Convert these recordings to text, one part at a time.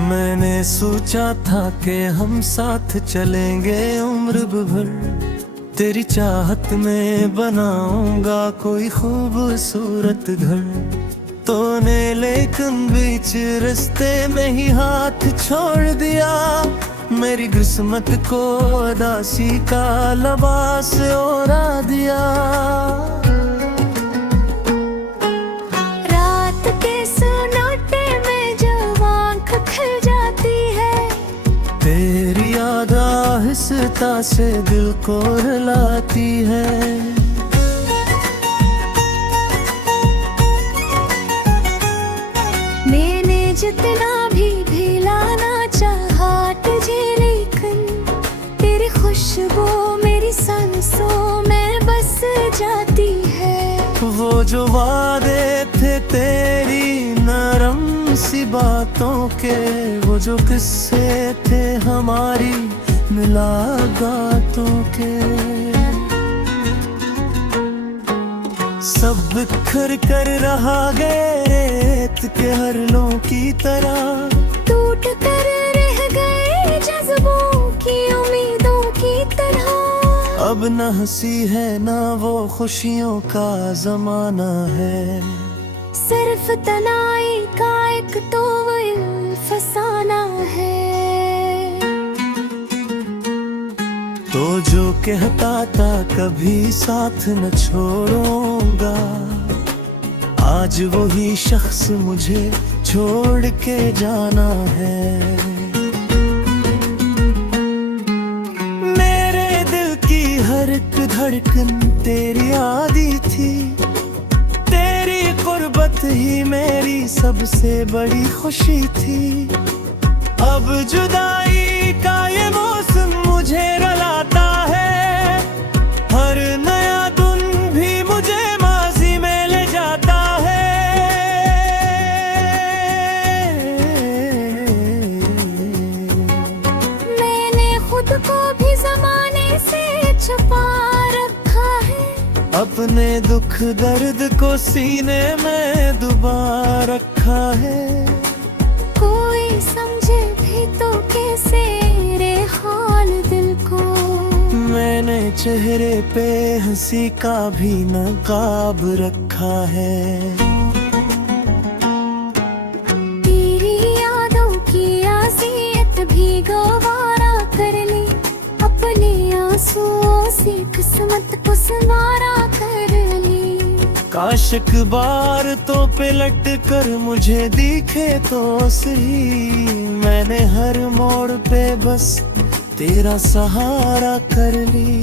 मैंने सोचा था कि हम साथ चलेंगे उम्र भर। तेरी चाहत में बनाऊंगा कोई खूबसूरत घर। तूने लेकिन बीच रास्ते में ही हाथ छोड़ दिया। मेरी किस्मत को उदासी का लिबास ओढ़ा दिया। तेरी याद आहिस्ता से दिल को रुलाती है। मैंने जितना भी भिलाना चाहा तुझे, लेकिन तेरी खुशबू मेरी सांसों में बस जाती है। वो जो वादे थे तेरी नरम सी बातों के, वो जो किस्से थे हमारी मुलाकातों के, सब बिखर कर रहा गए रेत के हरलों की तरह। टूट कर रह गए जज्बों की उम्मीदों की तरह। अब न हंसी है ना वो खुशियों का जमाना है। सिर्फ तनाई का एक तो फसाना है। तो जो कहता था कभी साथ न छोड़ूंगा, आज वही शख्स मुझे छोड़ के जाना है। मेरे दिल की हर एक धड़कन तेरी आदि थी। तेरी कुर्बत ही मेरी सबसे बड़ी खुशी थी। अब जुदाई का ये मौसम मुझे रुलाता है। हर नया दिन भी मुझे माजी में ले जाता है। मैंने खुद को भी ज़माने से छुपा रखा है। अपने दुख दर्द को सीने में दबा रखा है। कोई समझे भी तो कैसे रे हाल दिल को। मैंने चेहरे पे हंसी का भी नकाब रखा है। तेरी यादों की आसियत भी गवारा कर ली। अपने आंसुओं से किस्मत को संवारा कर ली। काश एक बार तो पलट कर मुझे दिखे तो सही। मैंने हर मोड़ पे बस तेरा सहारा कर ली।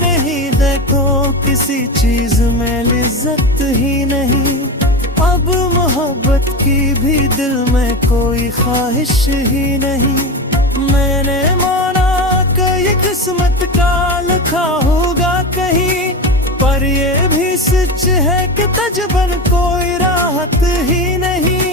नहीं देखो किसी चीज में लिज्जत ही नहीं। अब मोहब्बत की भी दिल में कोई ख्वाहिश ही नहीं। मैंने माना कि ये किस्मत का लिखा होगा कहीं, पर ये भी सच है कि तजबन कोई राहत ही नहीं।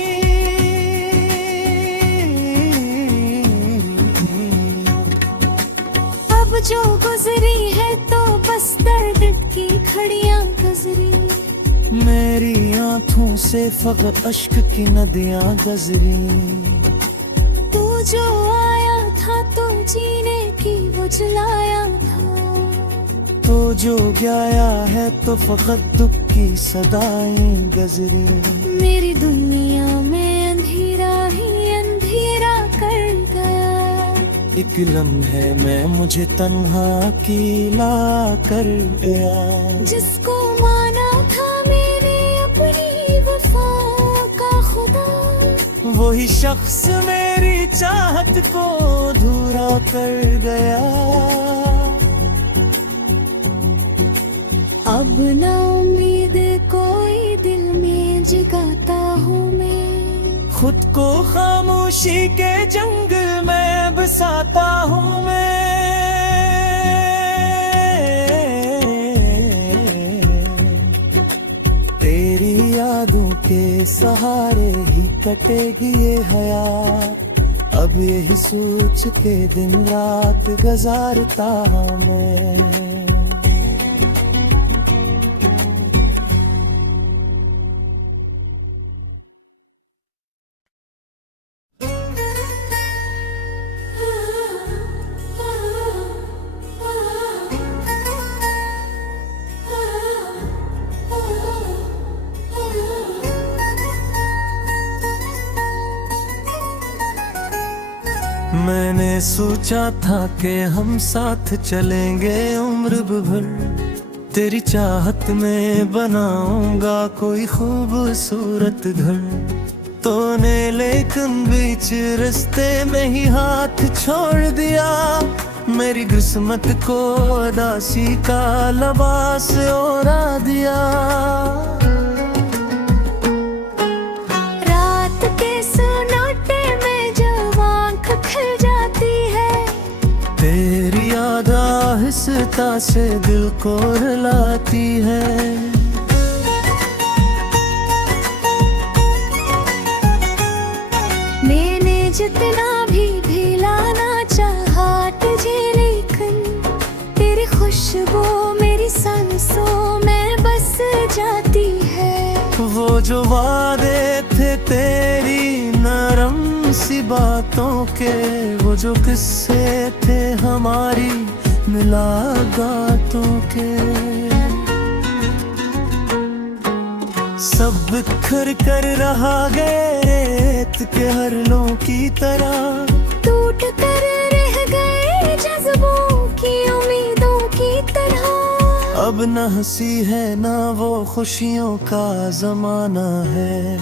अब जो गुजरी है तो बस दर्द की खड़ियां गुजरी। मेरी आंखों से फकत अश्क की नदियां गुजरी। तू जो आया था तो जीने की वो जलाया था। तो जो गया है तो फकत दुख की सदाएं गुजरी। मेरी दुनिया में अंधेरा ही अंधेरा कर गया। एक लम्हे में मुझे तन्हा अकेला कर गया। जिसको माना था मैंने अपनी वफा का खुदा, वही शख्स मेरी चाहत को अधूरा कर गया। अब ना उम्मीद कोई दिल में जगाता हूँ मैं। खुद को खामोशी के जंगल में बसाता हूँ मैं। तेरी यादों के सहारे ही कटेगी ये हयात। अब यही सोच के दिन रात गुजारता हूँ मैं। मैंने सोचा था कि हम साथ चलेंगे उम्र भर, तेरी चाहत में बनाऊंगा कोई खूबसूरत घर। तूने लेकिन बीच रास्ते में ही हाथ छोड़ दिया, मेरी किस्मत को उदासी का लिबास ओढ़ा दिया। रात के सन्नाटे में जब आँख खुल जाती है, तेरी याद आहिस्ता से दिल को रुलाती है। मैंने जितना भी भिलाना चाहा तुझे, लेकिन तेरी खुशबू मेरी सांसों में बस जाती है। वो जो वादे थे तेरी नरम सी बातों के, वो जो किस्से थे हमारी मुलाकातों के, सब बिखर कर रहा गए रेत के हरलों की तरह। टूट कर रह गए जज्बों की उम्मीदों की तरह। अब न हंसी है ना वो खुशियों का जमाना है,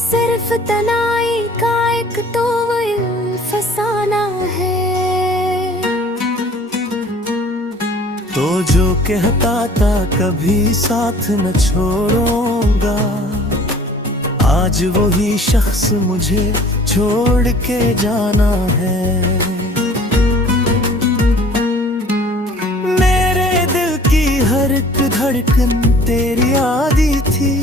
सिर्फ तनाई का एक तो फसाना है। तो जो कहता था कभी साथ न छोड़ूंगा, आज वही शख्स मुझे छोड़ के जाना है। मेरे दिल की हर एक धड़कन तेरी आदि थी,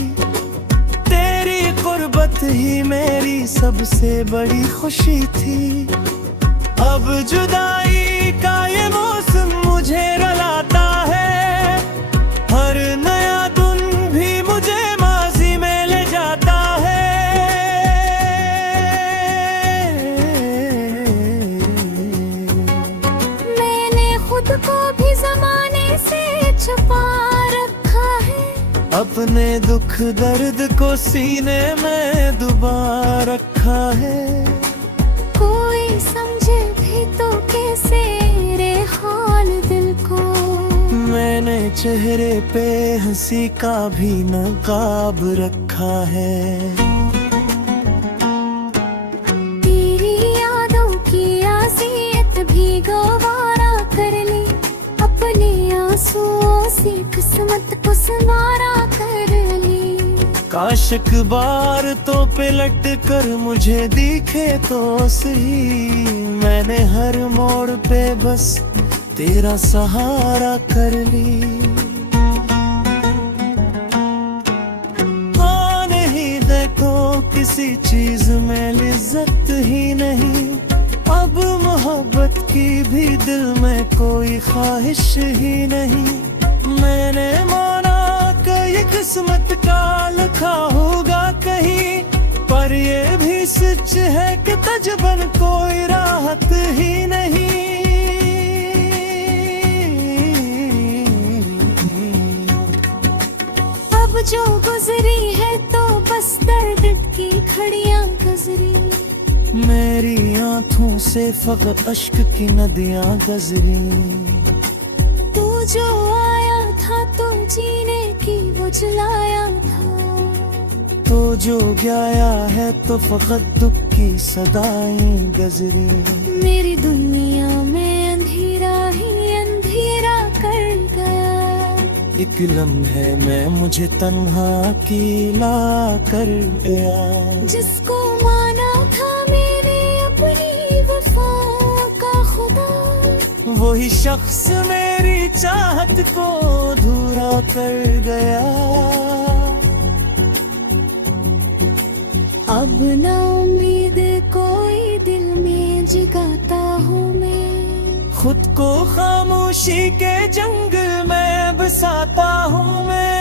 तेरी कुर्बत ही मेरी सबसे बड़ी खुशी थी। अब जुदाई का ये मौसम मुझे रुलाता है, हर नया दिन भी मुझे माजी में ले जाता है। मैंने खुद को भी जमाने से छुपा रखा है, अपने दुख दर्द को सीने में दबा रखा है। कोई समझे भी तो कैसे रे हाल दिल को, मैंने चेहरे पे हंसी का भी नकाब रखा है। तेरी यादों की आसियत भी गवारा कर ली, अपने आंसुओं से किस्मत को संवारा कर ली। काश एक बार तो पलट कर मुझे दिखे तो सही, मैंने हर मोड़ पे बस तेरा सहारा कर ली। हाँ नहीं देखो किसी चीज में लिज्जत ही नहीं, अब मोहब्बत की भी दिल में कोई ख्वाहिश ही नहीं। मैंने माना कि ये किस्मत का लिखा होगा कहीं, पर ये भी सच है कि तजबन कोई राहत ही नहीं। अब जो गुजरी है तो बस दर्द की खड़ियां गुजरी, मेरी आंखों से फकत अश्क की नदियां गुजरी। तू जो आया था तो जीने की वो जलाया था, तो जो गया है तो फकत दुख की सदाएं गुजरी। मेरी दुनिया में अंधेरा ही अंधेरा कर गया, एक लम्हे में मुझे तन्हा अकेला कर गया। जिसको माना था मैंने अपनी वफा का खुदा, वही शख्स मेरी चाहत को अधूरा कर गया। अब ना उम्मीद कोई दिल में जगाता हूँ मैं, खुद को खामोशी के जंगल में बसाता हूँ मैं।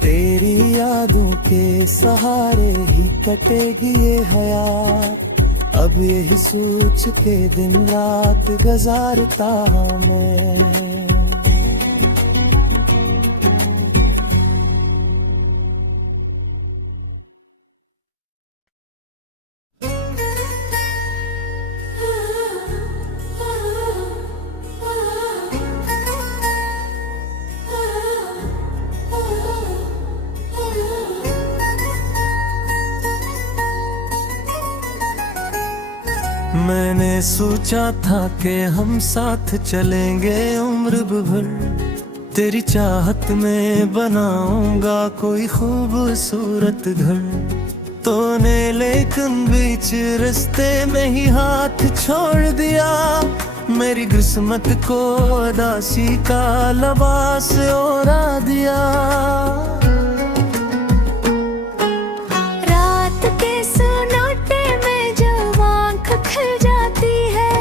तेरी यादों के सहारे ही कटेगी ये हयात, अब यही सोच के दिन रात गुजारता हूँ मैं। मैंने सोचा था कि हम साथ चलेंगे उम्र भर, तेरी चाहत में बनाऊंगा कोई खूबसूरत घर। तूने लेकिन बीच रास्ते में ही हाथ छोड़ दिया, मेरी किस्मत को उदासी का लिबास ओढ़ा दिया। रात के सन्नाटे में जब आँख खुल जाती है,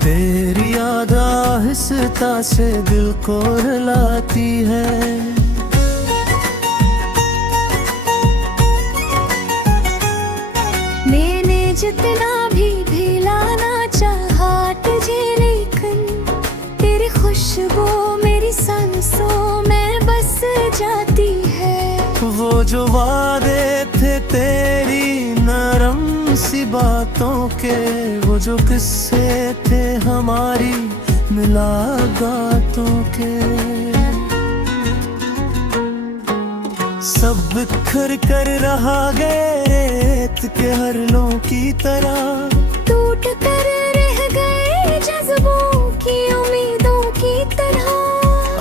तेरी याद आहिस्ता से दिल को रुलाती है। मैंने जितना भी भिलाना चाहा तुझे, लेकिन तेरी खुशबू मेरी सांसों में बस जाती है। वो जो वादे थे तेरी नरम सी बातों के, वो जो किस्से थे हमारी मुलाकातों के, सब बिखर कर रहा गए रेत के हरलों की तरह। टूट कर रह गए जज्बों की उम्मीदों की तरह।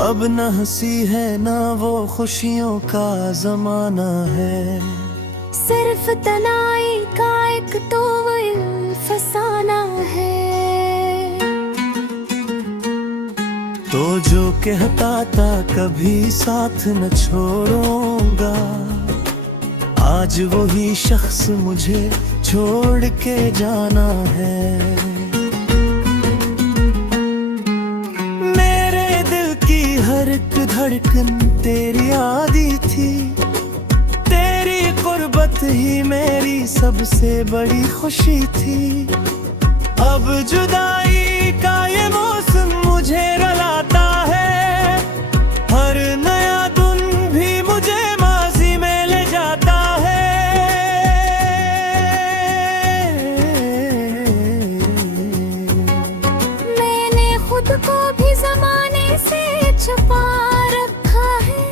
अब न हंसी है ना वो खुशियों का जमाना है, सिर्फ तनाई का एक तो फसाना है। तो जो कहता था कभी साथ न छोड़ूंगा, आज वही शख्स मुझे छोड़ के जाना है। मेरे दिल की हर एक धड़कन तेरी आदि थी, तेरी कुर्बत ही मेरी सबसे बड़ी खुशी थी। अब जुदाई का ये मौसम मुझे रुलाता है, हर नया दिन भी मुझे माजी में ले जाता है। मैंने खुद को भी जमाने से छुपा रखा है,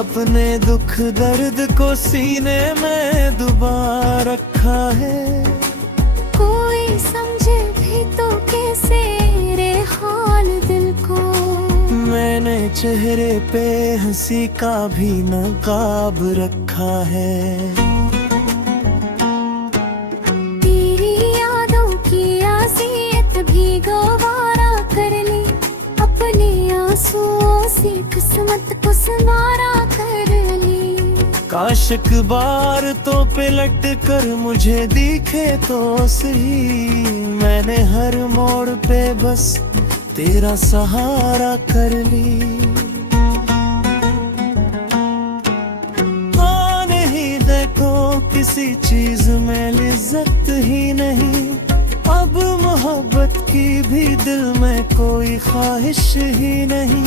अपने दुख दर्द को सीने में दबा रखा है। कोई समझे भी तो कैसे रे हाल दिल को, मैंने चेहरे पे हंसी का भी नकाब रखा है। तेरी यादों की आसियत भी गवारा कर ली, अपने आंसुओं से किस्मत को संवारा कर ली। काश एक बार तो पलट कर मुझे दिखे तो सही, मैंने हर मोड़ पे बस तेरा सहारा कर ली। नहीं देखो किसी चीज में लिज्जत ही नहीं, अब मोहब्बत की भी दिल में कोई ख्वाहिश ही नहीं।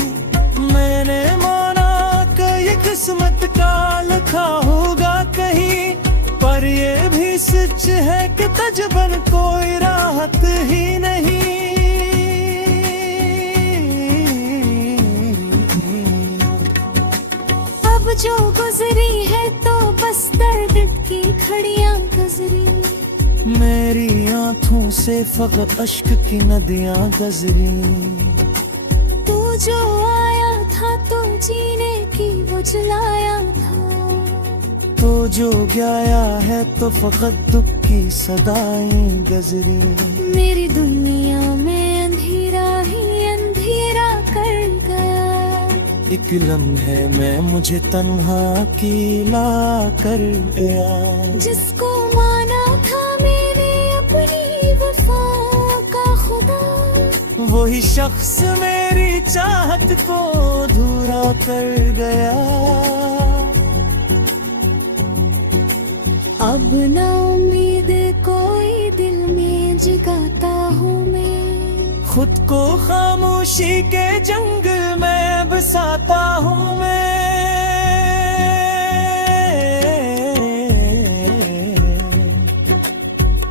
मैंने माना कि ये किस्मत का लिखा होगा कहीं, पर ये भी सच है कि तजबन कोई राहत ही नहीं। अब जो गुजरी है तो बस दर्द की खड़ियां गुजरी, मेरी आंखों से फकत अश्क की नदियां गुजरी। तू जो आया था तो जीने की वो जलाया था, तो जो गया है तो फकत दुख की सदाएं गुजरी। मेरी दुनिया में अंधेरा ही अंधेरा कर गया, एक लम्हे में मुझे तन्हा अकेला कर गया। जिसको माना था मैंने अपनी वफा का खुदा, वही शख्स मेरी चाहत को अधूरा कर गया। अब ना उम्मीद कोई दिल में जगाता हूँ मैं, खुद को खामोशी के जंगल में बसाता हूँ मैं।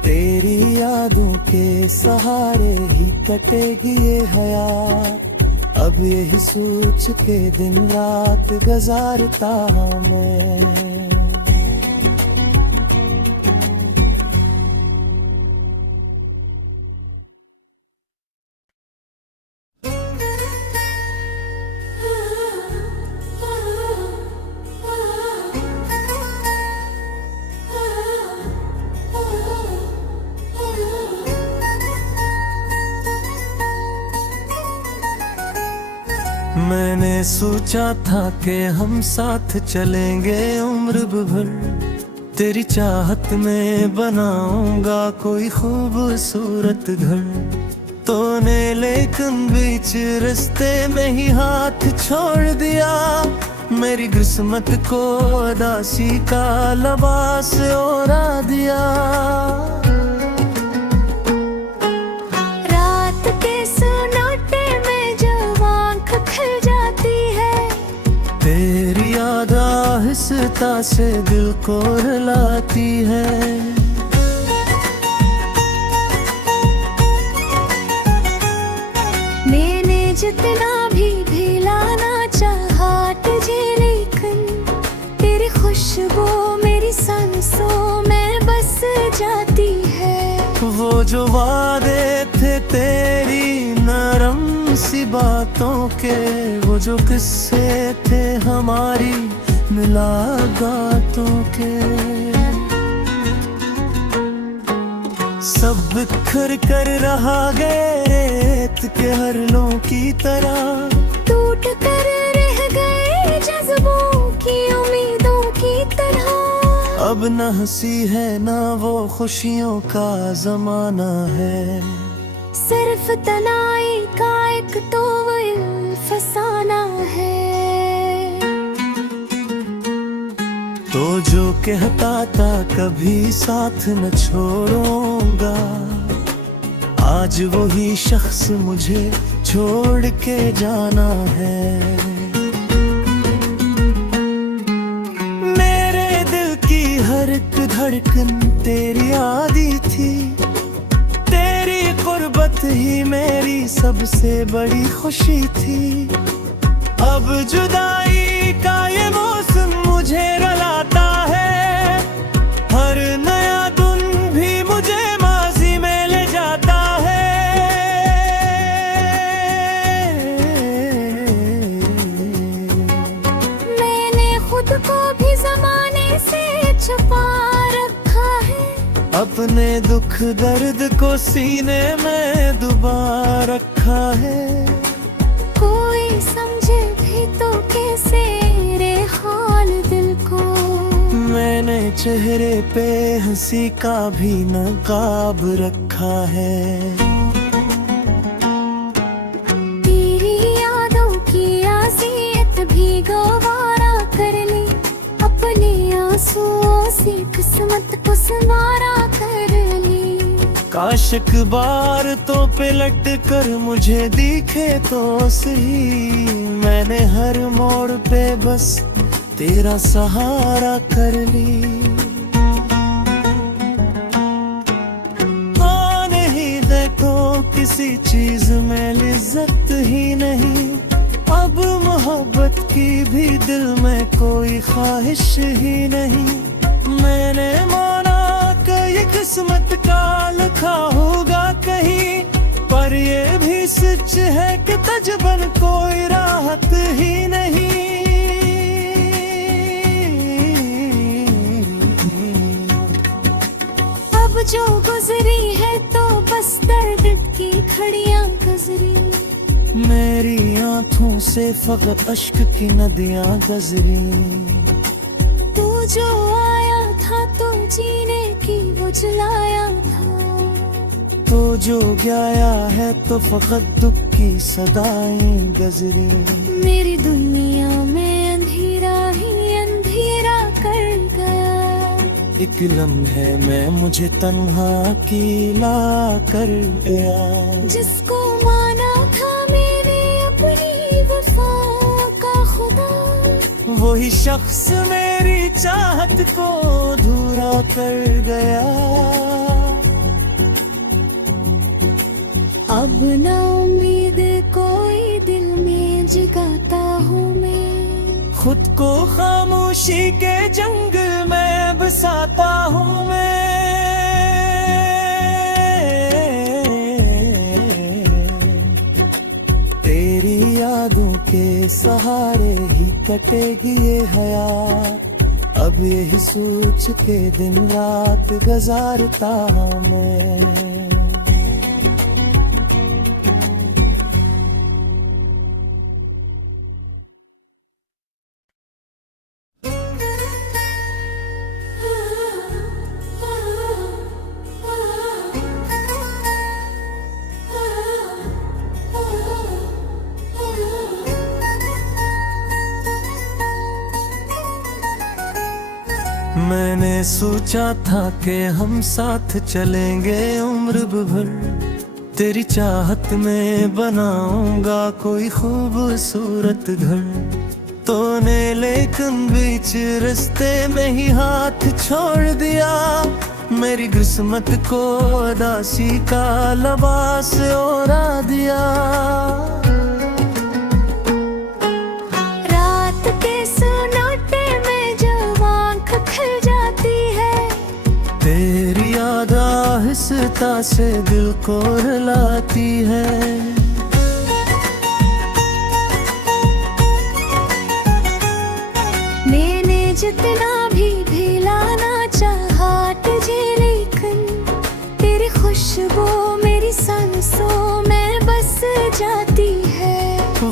तेरी यादों के सहारे ही कटेगी ये हयात, अब यही सोच के दिन रात गुजारता हूँ मैं। मैंने सोचा था कि हम साथ चलेंगे उम्र भर, तेरी चाहत में बनाऊंगा कोई खूबसूरत घर। तूने लेकिन बीच रास्ते में ही हाथ छोड़ दिया, मेरी किस्मत को उदासी का लिबास ओढ़ा दिया। रात के सन्नाटे में जब आँख खुल जाती है, तेरी याद आहिस्ता से दिल को रुलाती है। मैंने जितना भी भिलाना चाहा तुझे, लेकिन तेरी खुशबू मेरी सांसों में बस जाती है। वो जो वादे थे तेरी नरम सी बातों के, वो जो किस्से थे हमारी मुलाकातों के, सब बिखर कर रहा गए रेत के हरलों की तरह। टूट कर रह गए जज्बों की उम्मीदों की तरह। अब न हंसी है ना वो खुशियों का जमाना है, सिर्फ तनाई का एक तो फसाना है। तो जो कहता था कभी साथ न छोड़ूंगा, आज वही शख्स मुझे छोड़ के जाना है। मेरे दिल की हर एक धड़कन तेरी आदि थी, तेरी कुर्बत ही मेरी सबसे बड़ी खुशी थी। अब जुदाई का ये मौसम मुझे रुलाता है, हर नया दिन भी मुझे माजी में ले जाता है। मैंने खुद को भी जमाने से छुपा रखा है, अपने दुख दर्द को सीने में दबा रखा है। कोई समझे भी तो कैसे रे हाल दिल को। मैंने चेहरे पे हंसी का भी नकाब रखा है। तेरी यादों की आसियत भी गवारा कर ली, अपने आंसुओं से किस्मत को संवारा कर ली। काश एक बार तो पलट कर मुझे दिखे तो सही, मैंने हर मोड़ पे बस तेरा सहारा कर ली। नहीं देखो किसी चीज में लिज्जत ही नहीं, अब मोहब्बत की भी दिल में कोई ख्वाहिश ही नहीं। मैंने माना कि ये किस्मत का लिखा होगा कहीं, पर ये भी सच है कि तजबन कोई राहत ही नहीं। अब जो गुजरी है तो बस दर्द की खड़ियां गुजरी, मेरी आंखों से फकत अश्क की नदियां गुजरी। तू जो आया था तो जीने की वो जलाया था, तो जो गया है तो फकत दुख की सदाएं गुजरी। मेरी दुनिया में अंधेरा ही अंधेरा कर गया, एक लम्हे में मुझे तन्हा अकेला कर गया। जिसको माना था मैंने अपनी वफा का खुदा, वही शख्स मेरी चाहत को अधूरा कर गया। अब ना उम्मीद कोई दिल में जगाता हूँ मैं, खुद को खामोशी के जंगल में बसाता हूँ मैं। तेरी यादों के सहारे ही कटेगी ये हयात, अब यही सोच के दिन रात गुजारता हूँ मैं। मैंने सोचा था कि हम साथ चलेंगे उम्र भर, तेरी चाहत में बनाऊंगा कोई खूबसूरत घर। तूने लेकिन बीच रास्ते में ही हाथ छोड़ दिया, मेरी किस्मत को उदासी का लिबास ओढ़ा दिया। रात के सन्नाटे में जब आँख खुल जाती है, तेरी याद आहिस्ता से दिल को रुलाती है। मैंने जितना भी भिलाना चाहा तुझे, लेकिन तेरी खुशबू मेरी सांसों में बस जाती है।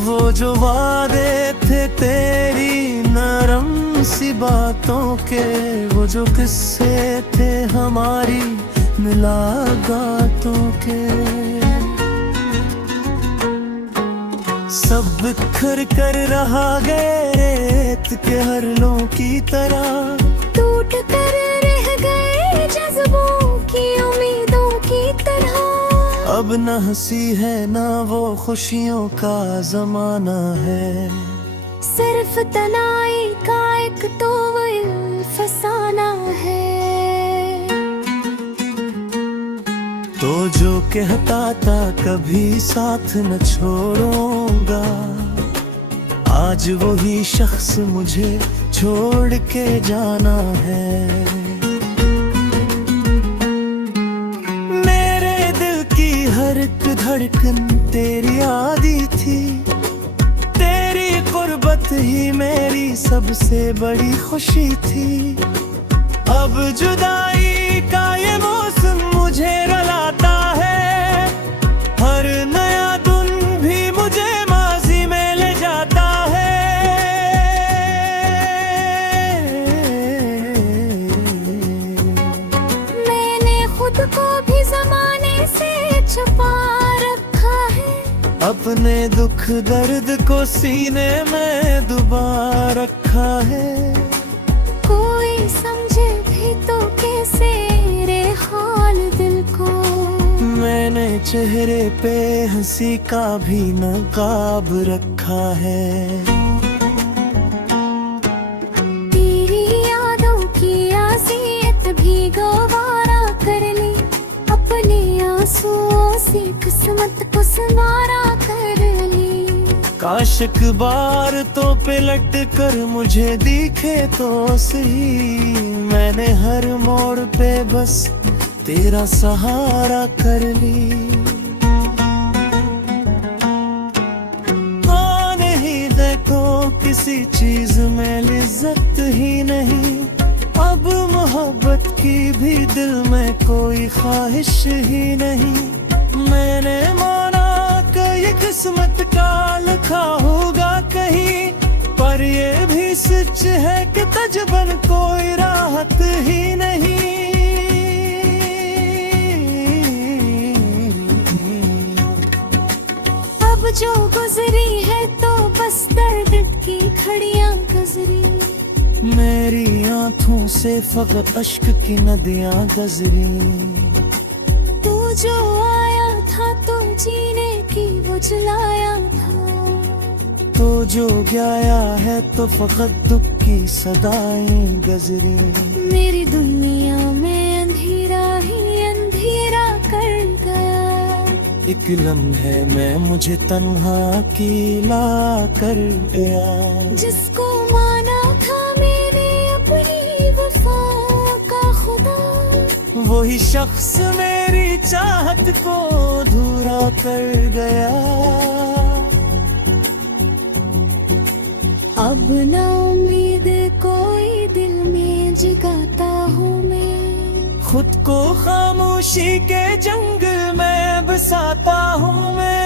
वो जो वादे थे तेरी नरम सी बातों के, वो जो किस्से थे हमारी मुलाकातों के, सब बिखर कर रहा गए रेत के हरलों की तरह। टूट कर रह गए जज्बों की उम्मीदों की तरह। अब न हंसी है ना वो खुशियों का जमाना है, सिर्फ तनाई का एक तो फसाना है। तो जो कहता था कभी साथ न छोड़ूंगा, आज वही शख्स मुझे छोड़ के जाना है। मेरे दिल की हर एक धड़कन तेरी आदि थी, तेरी कुर्बत ही मेरी सबसे बड़ी खुशी थी। अब जुदाई का ये मौसम मुझे रुलाता है, हर नया दिन भी मुझे माजी में ले जाता है। मैंने खुद को भी जमाने से छुपा रखा है, अपने दुख दर्द को सीने में दबा रखा है। कोई समझे भी तो कैसे रे हाल दिल को, मैंने चेहरे पे हंसी का भी नकाब रखा है। तेरी यादों की आसियत भी गवारा कर ली, अपने आंसुओं से किस्मत को संवारा कर ली। काश एक बार तो पलट कर मुझे दिखे तो सही, मैंने हर मोड़ पे बस तेरा सहारा कर ली। नहीं देखो किसी चीज में लिज्जत ही नहीं, अब मोहब्बत की भी दिल में कोई ख्वाहिश ही नहीं। मैंने माना कि ये किस्मत का लिखा होगा कहीं, पर ये भी सच है कि तजबन कोई राहत ही नहीं। अब जो गुजरी है तो बस दर्द की खड़ियां गुजरी, मेरी आंखों से फकत अश्क की नदियां गुजरी। तू जो आया था तो जीने की वो जलाया था, तो जो गया है तो फकत दुख की सदाएं गुजरी। मेरी दुनिया में अंधेरा ही अंधेरा कर गया, एक लम्हे में मुझे तन्हा अकेला कर गया। जिसको माना था मैंने अपनी वफा का खुदा, वही शख्स मेरी चाहत को अधूरा कर गया। अब ना उम्मीद कोई दिल में जगाता हूँ मैं, खुद को खामोशी के जंगल में बसाता हूँ मैं।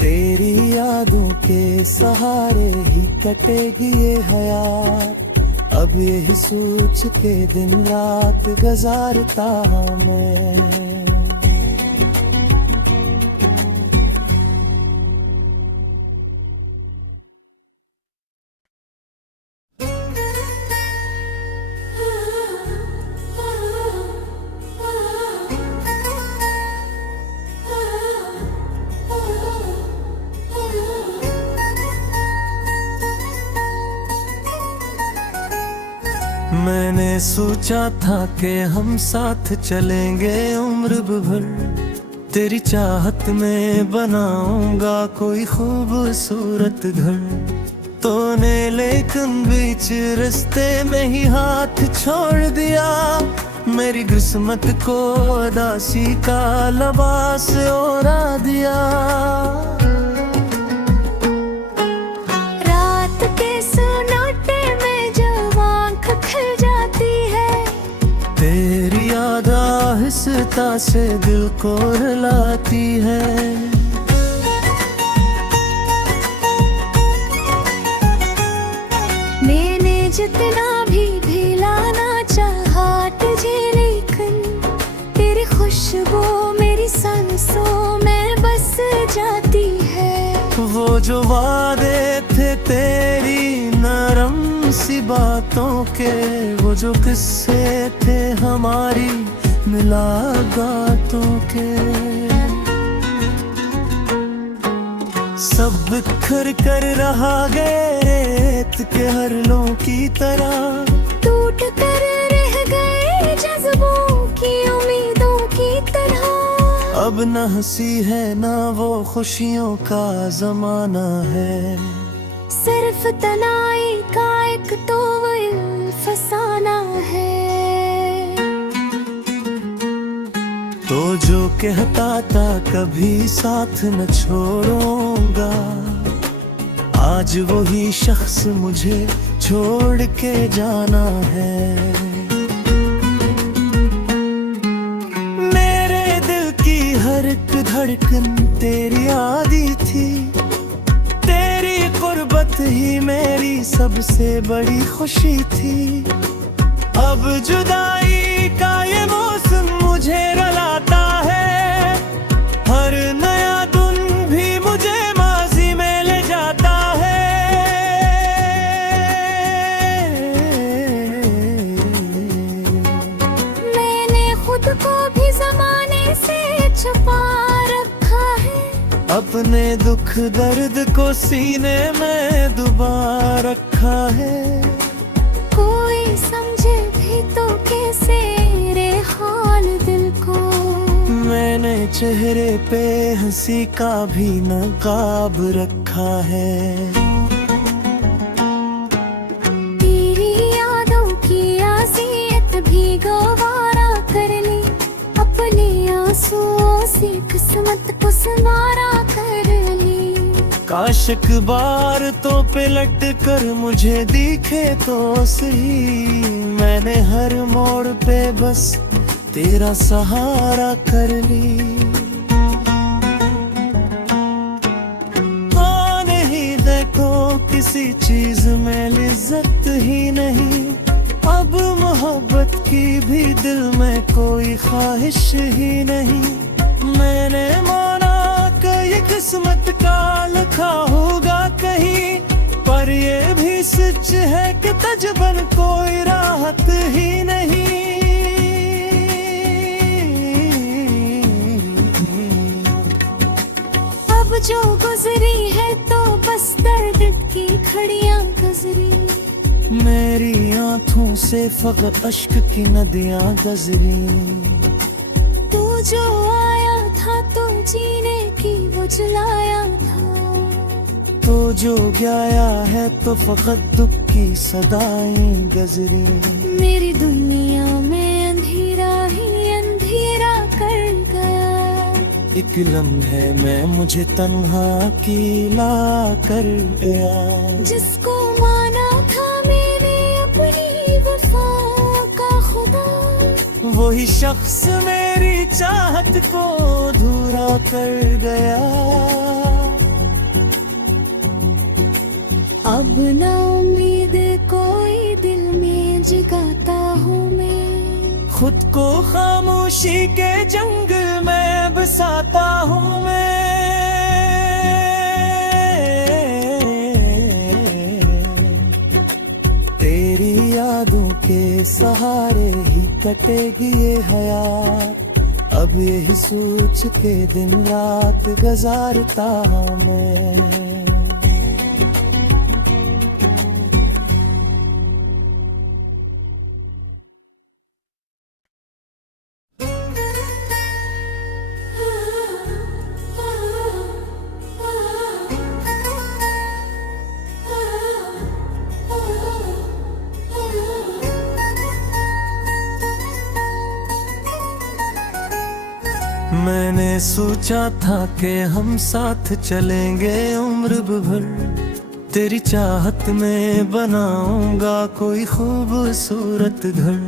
तेरी यादों के सहारे ही कटेगी ये हयात, अब यही सोच के दिन रात गुजारता हूँ मैं। मैंने सोचा था कि हम साथ चलेंगे उम्र भर, तेरी चाहत में बनाऊंगा कोई खूबसूरत घर। तूने लेकिन बीच रास्ते में ही हाथ छोड़ दिया, मेरी किस्मत को उदासी का लिबास ओढ़ा दिया। रात के सन्नाटे में जब आँख खुल जाती है, तेरी याद आहिस्ता से दिल को रुलाती है। मैंने जितना भी भिलाना चाहा तुझे, लेकिन तेरी खुशबू मेरी सांसों में बस जाती है। वो जो वादे थे तेरी नरम सी बातों के, वो जो किस्से थे हमारी मुलाकातों के, सब बिखर कर रहा गए रेत के हरलों की तरह। टूट कर रह गए जज्बों की उम्मीदों की तरह। अब न हंसी है ना वो खुशियों का जमाना है, सिर्फ तनाई का एक तो फसाना है। तो जो कहता था कभी साथ न छोड़ूंगा, आज वही शख्स मुझे छोड़ के जाना है। मेरे दिल की हर एक धड़कन तेरी आदि थी, तेरी कुर्बत ही मेरी सबसे बड़ी खुशी थी। अब जुदाई का ये मौसम मुझे रुलाता है, हर नया दिन भी मुझे माजी में ले जाता है। मैंने खुद को भी जमाने से छुपा रखा है, अपने दुख दर्द को सीने में दबा रखा है। कोई समझे भी तो कैसे रे हाल दिल को, मैंने चेहरे पे हंसी का भी नकाब रखा है। तेरी यादों की आसियत भी गवारा कर ली, अपने आंसुओं से किस्मत को संवारा कर ली। काश एक बार तो पलट कर मुझे दिखे तो सही, मैंने हर मोड़ पे बस तेरा सहारा कर ली। नहीं देखो किसी चीज में लिज्जत ही नहीं, अब मोहब्बत की भी दिल में कोई ख्वाहिश ही नहीं। मैंने माना कि ये किस्मत का लिखा होगा कहीं, पर ये भी सच है कि तजबन कोई राहत ही नहीं। अब जो गुजरी है तो बस दर्द की खड़ियां गुजरी, मेरी आंखों से फकत अश्क की नदियां गुजरी। तू जो आया था तो जीने की वो जलाया था, तो जो गया है तो फकत दुख की सदाएं गुजरी। मेरी दुनिया में अंधेरा ही अंधेरा कर गया, एक लम्हे में मुझे तन्हा अकेला कर गया। जिसको माना था मैंने अपनी वफा का खुदा, वही शख्स मेरी चाहत को अधूरा कर गया। अब ना उम्मीद कोई दिल में जगाता हूँ मैं, खुद को खामोशी के जंगल में बसाता हूँ मैं। तेरी यादों के सहारे ही कटेगी ये हयात, अब यही सोच के दिन रात गुजारता हूँ मैं। मैंने सोचा था कि हम साथ चलेंगे उम्र भर, तेरी चाहत में बनाऊंगा कोई खूबसूरत घर।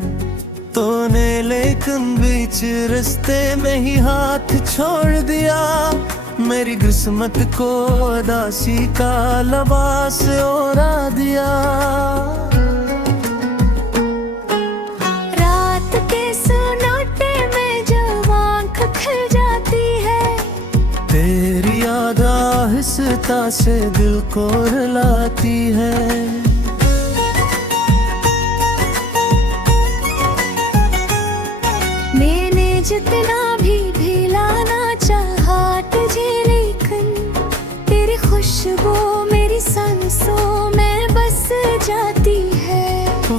तूने लेकिन बीच रास्ते में ही हाथ छोड़ दिया, मेरी किस्मत को उदासी का लिबास ओढ़ा दिया। रात के सन्नाटे में जब आँख खुल जाती है, तेरी याद आहिस्ता से दिल को रुलाती है। मैंने जितना भी भिलाना चाहा तुझे, लेकिन तेरी खुशबू मेरी सांसों में बस जाती है।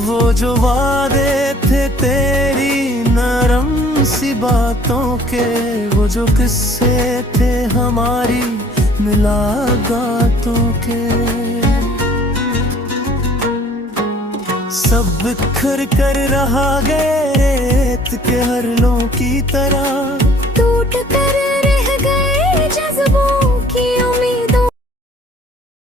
वो जो वादे थे तेरी नरम सी बातों के, वो जो किस्से थे हमारी मुलाकातों के, सब बिखर कर रहा गए रेत के हरलों की तरह। टूट कर रह गए जज्बों की उम्मीद,